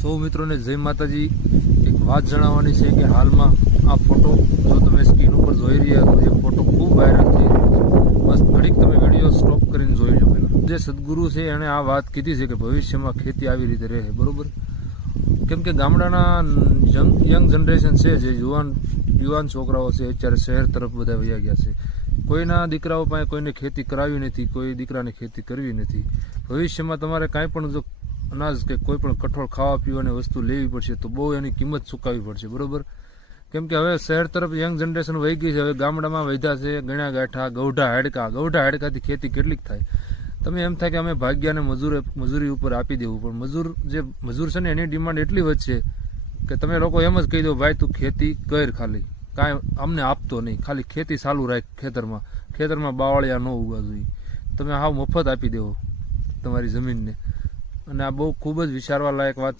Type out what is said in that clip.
સૌ મિત્રોને જય માતાજી। એક વાત જણાવવાની છે કે હાલમાં આ ફોટો જો તમે સ્ક્રીન ઉપર જોઈ રહ્યા છો એ ફોટો ખૂબ વાયરલ થઈ રહ્યો છે। બસ ઘડીક તમે વિડીયો સ્ટોપ કરીને જોઈ લો। પહેલાં જે સદગુરુ છે એણે આ વાત કીધી છે કે ભવિષ્યમાં ખેતી આવી રીતે રહે, બરોબર। કેમ કે ગામડાના યંગ જનરેશન છે, જે યુવાન છોકરાઓ છે, અત્યારે શહેર તરફ બધા વયા ગયા છે। કોઈના દીકરાઓ પાસે કોઈને ખેતી કરાવી નથી, કોઈ દીકરાને ખેતી કરવી નથી। ભવિષ્યમાં તમારે કાંઈ પણ જો અનાજ કે કોઈ પણ કઠોળ ખાવા પીવાની વસ્તુ લેવી પડશે તો બહુ એની કિંમત ચૂકવવી પડશે, બરોબર। કેમ કે હવે શહેર તરફ યંગ જનરેશન વહી ગઈ છે। હવે ગામડામાં વધ્યા છે ગણ્યા ગાંઠા, ગૌઢા હાડકાથી ખેતી કેટલીક થાય। તમે એમ થાય કે અમે ભાગ્યાને મજૂરી ઉપર આપી દેવું, પણ મજૂર છે ને એની ડિમાન્ડ એટલી વધશે કે તમે લોકો એમ જ કહી દો, ભાઈ તું ખેતી કર, ખાલી કાંઈ અમને આપતો નહીં, ખાલી ખેતી ચાલુ રાખ। ખેતરમાં બાવળિયા ન ઉગવા જોઈએ, તમે હાવ મફત આપી દેવો તમારી જમીનને। અને આ બહુ ખૂબ જ વિચારવા લાયક વાત છે।